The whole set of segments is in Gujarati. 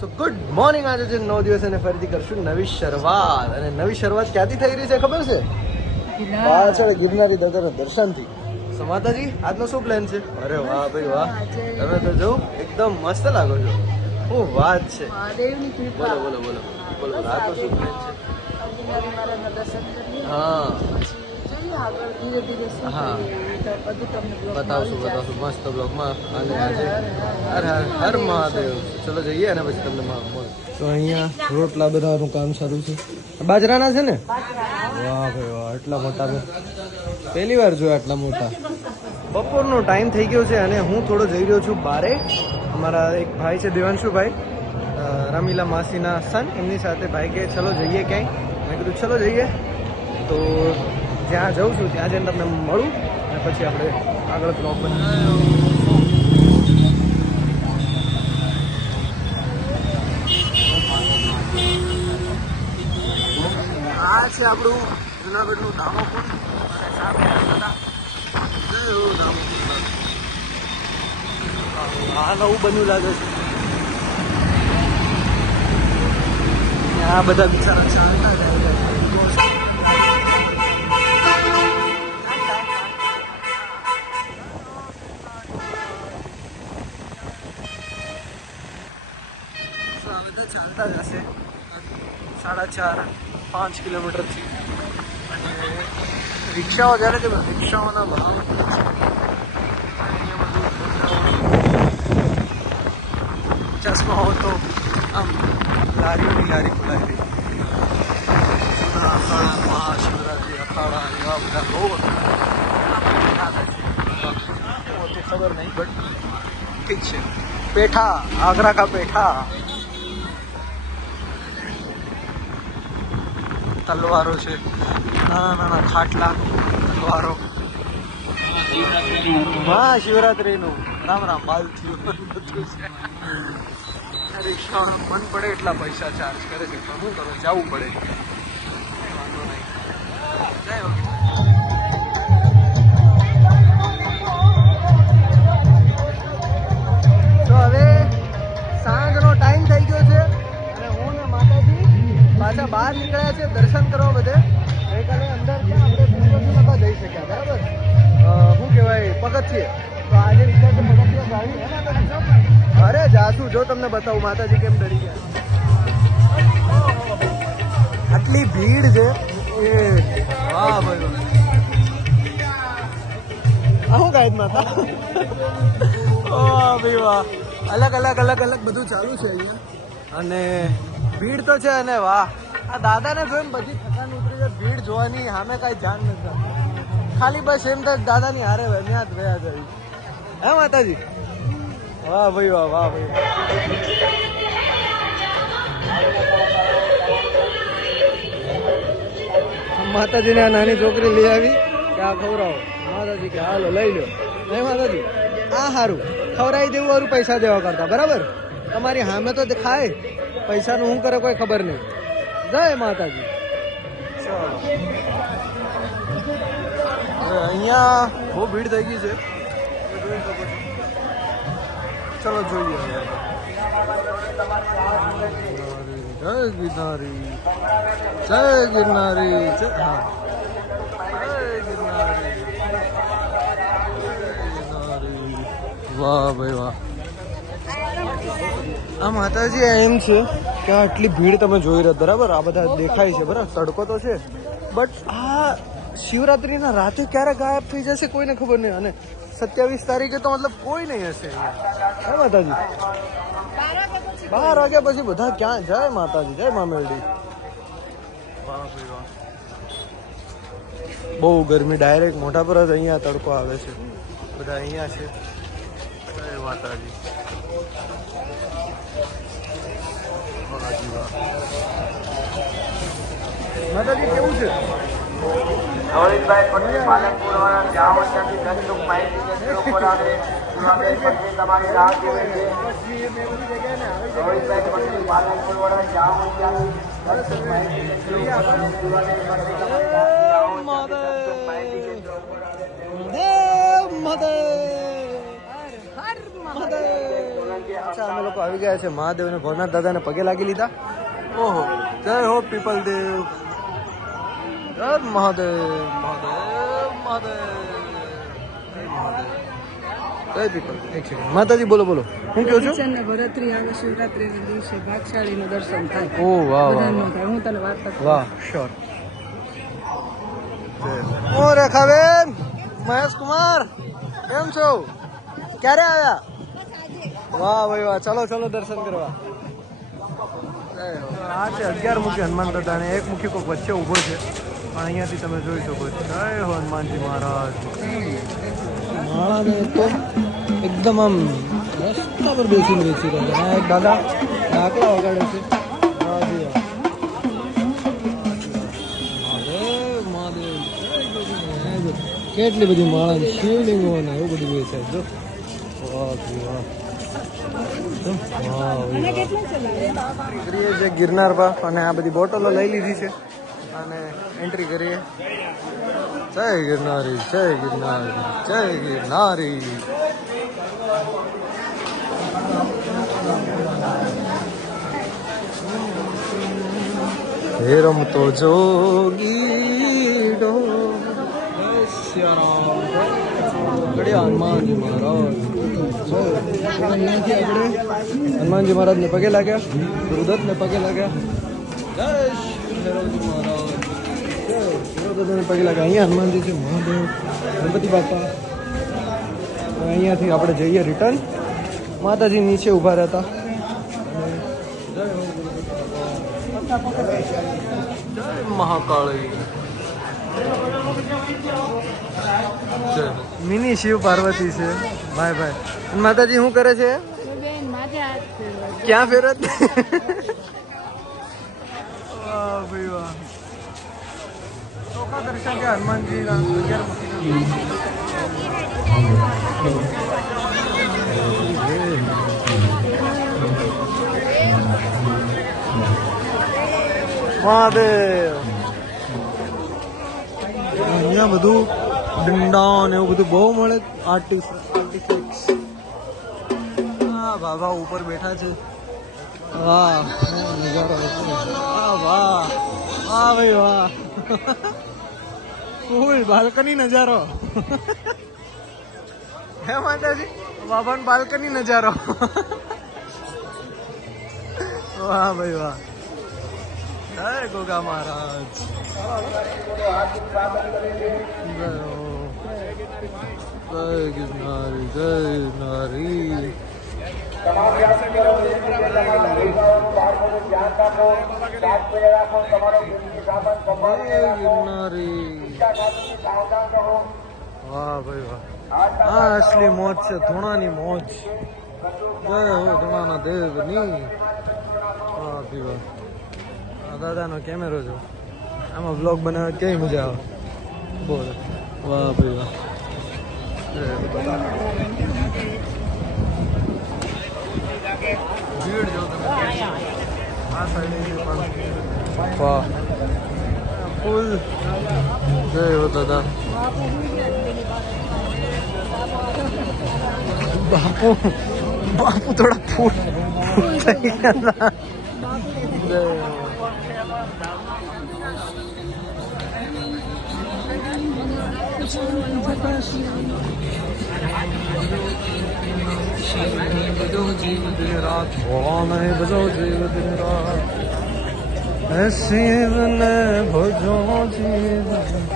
સો ગુડ મોર્નિંગ. આજે છે 9 દિવસ અને ફરીથી કરશું નવી શરૂઆત. અને નવી શરૂઆત ક્યાંથી થઈ રહી છે ખબર છે? પાછળ ગિરનારી દાદાના દર્શનથી. સો માતાજી, આજનો શું પ્લાન છે? અરે વાહ ભાઈ વાહ, તમે તો જો એકદમ મસ્ત લાગો છો. શું વાત છે. બોલો બોલો બોલો બોલો. આજનો શું પ્લાન છે? હા હા, બતાવશું મસ્ત બ્લોગમાં. અને આજે હર હર હર મહાદેવ. ચલો જઈએ અને પછી તમને મળું. તો અહીંયા રોટલા બનાવવાનું કામ ચાલુ છે. બાજરાના છે ને? વાહ ભાઈ વાહ, આટલા મોટા મેં પહેલી વાર જોયા, આટલા મોટા. બપોરનો ટાઈમ થઈ ગયો છે અને હું થોડો જઈ રહ્યો છું બારે. અમારા એક ભાઈ છે દેવાંશુભાઈ, રમીલા માસીના સન, એમની સાથે ભાઈ કે ચલો જઈએ ક્યાંય. મેં કીધું ચલો જઈએ. તો જ્યાં જઉં છું ત્યાં જઈને તમને મળું અને પછી આપણે આગળ બ્લોગ બનાવીએ. આ છે આપણું જુનાગઢનું ધામોકુંડ અને સામે આ નવું બન્યું લાગે છે. આ બધા બિચારા ચાલતા જાય. ચાલતા જશે 4.5-5 કિલોમીટરથી. અને રિક્ષાઓ જ્યારે કે રિક્ષાઓના ભાવ ચશ્માઓ તો આમ લારીઓની લારી ખોલાવી હતી. અખાડા, મહાશિવરાત્રી અખાડા એવા બધા બહુ તો ખબર નહીં, બટ ઠીક છે. પેઠા, આગ્રા કા પેઠા. તલવારો છે, નાના નાના ખાટલા, તલવારો. મહાશિવરાત્રીનું રામ રામ બાલ થયું બધું છે. રિક્ષામાં મન પડે એટલા પૈસા ચાર્જ કરે છે, પણ શું કરો, જવું પડે. વાંધો નહીં. તો હવે સાંજનો ટાઈમ થઈ ગયો છે અને હું ને માતાજી પાછા બહાર નીકળ્યા છે દર્શન કરવા બધે. ગઈકાલે અંદર ત્યાં આપણે પૂર્વથી નતા જઈ શક્યા, બરાબર? શું કહેવાય, પગથિયે. તો આજે વિચાર છે પગથિયે ગાડી. અરે જાશું, જો તમને બતાવું માતાજી કેમ ડરી ગયા. આટલી ભીડ છે એ વાહ ભાઈ. આવું ગાઈડ માતા. વાહ ભાઈ વાહ, અલગ અલગ અલગ અલગ બધું ચાલુ છે અહીંયા. અને ભીડ તો છે. અને વાહ, આ દાદાને જોઈને બધી થકાન ઉતરી છે. ભીડ જોવાની સામે કાંઈ ધ્યાન નથી, ખાલી બસ એમ તો દાદાની હારે ત્યાં જ રહ્યા જાય. હે માતાજી, વાહ ભાઈ વાહ, વાહ ભાઈ. માતાજીને આ નાની છોકરી લઈ આવી કે આ ખવડાવો. માતાજી કે હાલો લઈ લો. નહીં માતાજી, આ સારું ખવડાવી દેવું સારું પૈસા દેવા કરતા, બરાબર? તમારી સામે તો ખાય, પૈસાનું શું કરે કોઈ ખબર નહીં. જય માતાજી. ચલો અહીંયા બહુ ભીડ થઈ ગઈ છે, જોઈ શકો છો. ચલો જોઈએ. જય ગિરનારી, જય ગિરનારી, હા જય ગિરનારી, વાહ ભાઈ વાહ. આ માતાજી એમ છે કે આટલી ભીડ તમે જોઈ રહ્યા, બરાબર? આ બધા દેખાય છે, બરાબર? તડકો તો છે, બટ આ શિવરાત્રીના રાતે ક્યારે ગાયબ થઈ જશે કોઈને ખબર નહીં. અને 27 તારીખે તો મતલબ કોઈ નહીં હશે અહીંયા. હે માતાજી, 12 વાગ્યા પછી બધા ક્યાં? જય માતાજી, જય મામેલડી. વાહ ભાઈ વાહ, બહુ ગરમી. ડાયરેક્ટ મોઢા પર જ અહીંયા તડકો આવે છે. બધા અહીંયા છે. જય માતાજી. માતાજી કેવું છે? રોહિતભાઈ પટેલ પાલનપુર વાળા જાઓ ત્યાંથી 10 લોકો માહિતી કે ઉપર આવે જુનાગઢ પછી તમારી રાહ જોવે છે. રોહિતભાઈ પટેલ પાલનપુર વાળા જાઓ ત્યાંથી 10 લોકો માહિતી કે ઉપર આવે જુનાગઢ પછી તમારી રાહ જાઓ ત્યાંથી 10 લોકો માહિતી કે ઉપર આવે. દેવ મહાદેવ, હર મહાદેવ. અચ્છા અમે લોકો આવી ગયા છે મહાદેવ અને ભવનાથ દાદાને પગે લાગી લીધા. ઓહો જય હો પીપલ દેવ, જય મહાદેવ મહાદેવ મહાદેવ જય મહાદેવ જય પીપલ. એક સેકન્ડ માતાજી બોલો બોલો હું કહું છું. નવરાત્રી આવે શિવરાત્રીના દિવસે ભાગશાળીનું દર્શન થાય. ઓ વાહ વાહ બધાનું થાય. હું તને વાર્તા કરું. વાહ શ્યોર. ઓ રેખાબેન મહેશ કુમાર કેમ છો, ક્યારે આવ્યા? વાહ ભાઈ વાહ, ચલો ચલો દર્શન કરવા. આ છે 11 મુખી હનુમાન દાદા અને 1 મુખી કોઈક વચ્ચે ઊભો છે પણ અહીંયાથી તમે જોઈ શકો છો. જય હો હનુમાનજી મહારાજ. માળાને તો એકદમ આમ રસ્તા પર બેસીને બેસી રહ્યા છે. એક દાદા ડાકલા વગાડે છે. મહાદેવ મહાદેવ કેટલી બધી માળા શિવલિંગો ને એવું બધું વેચાય જો. વાહ વાહ. કરીએ છે ગિરનાર પર અને આ બધી બોટલો લઈ લીધી છે અને એન્ટ્રી કરીએ. જય ગિરનારી જય ગિરનારી જય ગિરનારી. હે રમતો જોગી ડો હનુમાનજી મહારાજ. હનુમાનજી મહારાજને પગે લાગ્યા, ગુરુદત્તને પગે લાગ્યા. જય શ્રી ભૈરવજી મહારાજ, જય ગુરુદત્તને પગે લાગ્યા. અહીંયા હનુમાનજી છે, મહાદેવ, ગણપતિ બાપા. અહીંયાથી આપણે જઈએ રિટર્ન. માતાજી નીચે ઊભા રહેતા. જય મહાકાળી. મિની શિવ પાર્વતી છે ભાઈ ભાઈ. અને માતાજી શું કરે છે? ક્યાં ફેરત? વાહ ભાઈ વાહ. ચોખા દર્શન કે હનુમાનજી ના 11 મહાદેવ. અહીંયા બધું દંડા ને એવું બધું બહુ મળે. આર્ટિફિક્સ. હા બાબા ઉપર બેઠા છે. વાહ નજારો. વાહ વાહ વાહ ભાઈ વાહ. ફૂલ બાલ્કની નજારો. હે માતાજી બાબાનો બાલ્કની નજારો. વાહ ભાઈ વાહ. જય ગોગા મહારાજ. જય ગિરનારી જય ગિરનારી. તમામ યાત્રીઓ બાળકોનું ધ્યાન રાખો, સાત રાખો, તમારો કિંમતી સામાન સંભાળી રાખો. સાવધાન રહો. વાહ ભાઈ વાહ. આ અસલી મોજ છે, ધૂણાની મોજ. જય હો ધૂણાના દેવની. વાહ ભાઈ વાહ. આ દાદાનો કેમેરો જો, આમાં બ્લોગ બનાવવા કેવી મજા આવે બોલ. વાહ ભાઈ વાહ. ભીડ જો તમે આ સાઈડ પણ. વાહ ફૂલ. જય હો દાદા. બાપુ બાપુ થોડા ફૂલ થઈ ગયા. જય હો. बजो जीव दिन रात भोला नहीं बजो जीव दिन रात शिव ने भजो जीव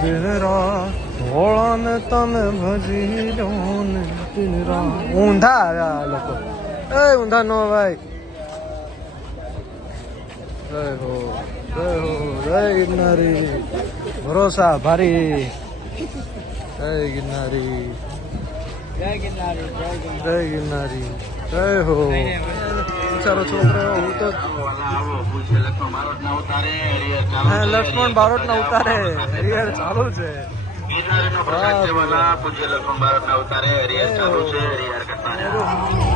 दिन रात भोला ने तने भजी लो दिन रात. ઊંધા આવ્યા લોકો. એ ઊંધા નો ભાઈ. જય હો જય હો જય ગિરનારી. ભરોસા ભારી. જય ગિરનારી જય ગિરનારી જય ગિરનારી જય હો. બિચારો છોકરો હું તો લક્ષ્મણ બારોટ ના ઉતારે હરિહર ચાલુ છે.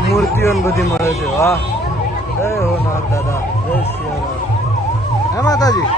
મૂર્તિઓ બધી મળે છે. વાહ જય હો નાથ દાદા. જય સિયારામ. હે માતાજી.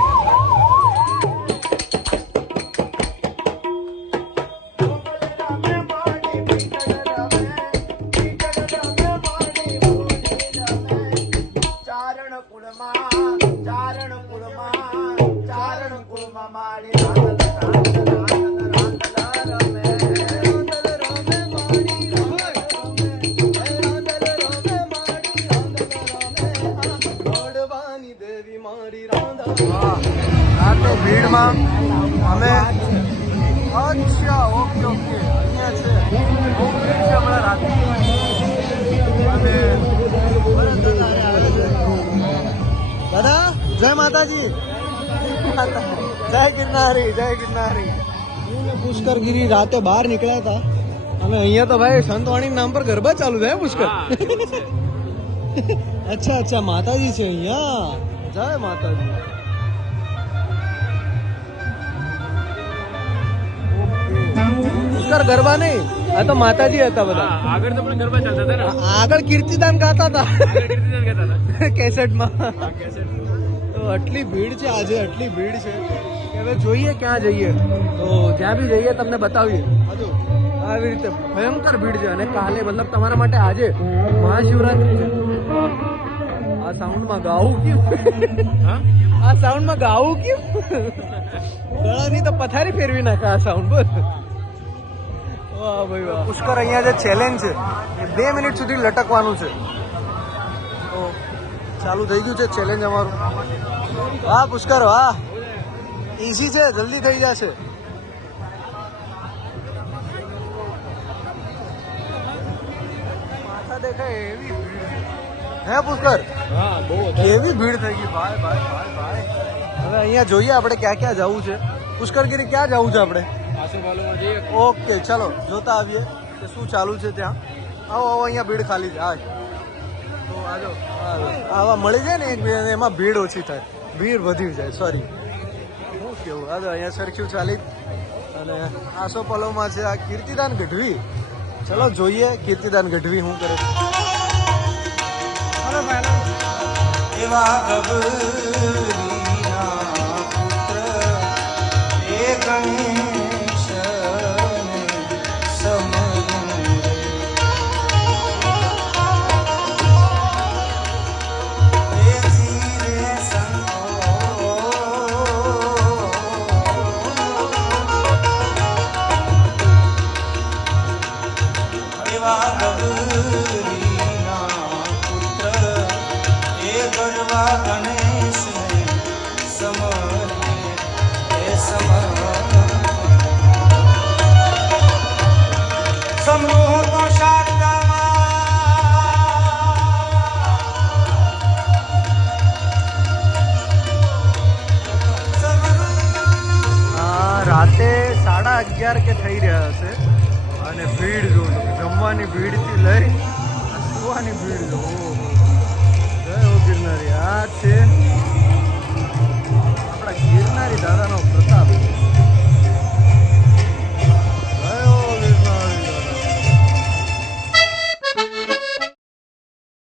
માતાજી જય ગિરનારી જય ગિરનારી પુષ્કર ગીરી રાતે બહાર નીકળ્યા હતા અને અહીંયા તો ભાઈ સંતવાણી નામ પર ગરબા ચાલુ થાય પુષ્કર અચ્છા અચ્છા માતાજી છે અહીંયા જય માતાજી પુષ્કર ગરબા નહીં આ તો માતાજી હતા બધા આગળ તો પણ ગરબા ચાલતા હતા ને આગળ કીર્તિદાન ગાતા હતા કીર્તિદાન કહેતા હતા કેસેટમાં તો આટલી ભીડ છે આજે આટલી ભીડ છે કે હવે જોઈએ ક્યાં જઈએ તો જ્યાં બી જઈએ તમને બતાવીએ આવી રીતે ભયંકર ભીડ છે અને કાલે મતલબ તમારા માટે આજે મહાશિવરાત્રી છે આ સાઉન્ડમાં ગાવું કેમ આ સાઉન્ડમાં ગાવું કેમ ગળાની તો પથારી ફેરવી નાખે આ સાઉન્ડ બોલ વાહ ભાઈ વાહ પુષ્કર અહીંયા જે ચેલેન્જ છે એ 2 મિનિટ સુધી લટકવાનું છે તો ચાલુ થઈ ગયું છે ચેલેન્જ અમારું વાહ પુષ્કર વાહ ઈઝી છે જલ્દી થઈ જશે માથા દેખાય એવી ભીડ હે પુષ્કર હા બહુ કેવી ભીડ થઈ ગઈ ભાઈ ભાઈ ભાઈ ભાઈ હવે અહીંયા જોઈએ આપણે ક્યાં ક્યાં જવું છે પુષ્કરગીરી ક્યાં જવું છે આપણે આસોપાલવમાં જઈએ ઓકે ચલો જોતા આવીએ કે શું ચાલુ છે ત્યાં આવો આવો અહીંયા ભીડ ખાલી છે હા તો આજો આવા મળી જાય ને એકબીજાને એમાં ભીડ ઓછી થાય ભીડ વધી જાય સોરી શું કેવું આજો અહીંયા સરખ્યું ચાલી અને આસોપાલવમાં છે આ કીર્તિદાન ગઢવી ચલો જોઈએ કીર્તિદાન ગઢવી શું કરે ચલો ભાઈ એવા ગબરીના પુત્ર એ ગણેશને સમરું રે ધીરે સંતો એવા ગબરીના પુત્ર એ ગરવા ગણેશને સમરે એ સમરૂ તો રાતે 11:30 કે થઈ રહ્યા હશે અને ભીડ જો જમવાની ભીડથી લઈ સુવાની ભીડ જો જય હો ગિરનારી આ છે આપણા ગિરનારી દાદાનો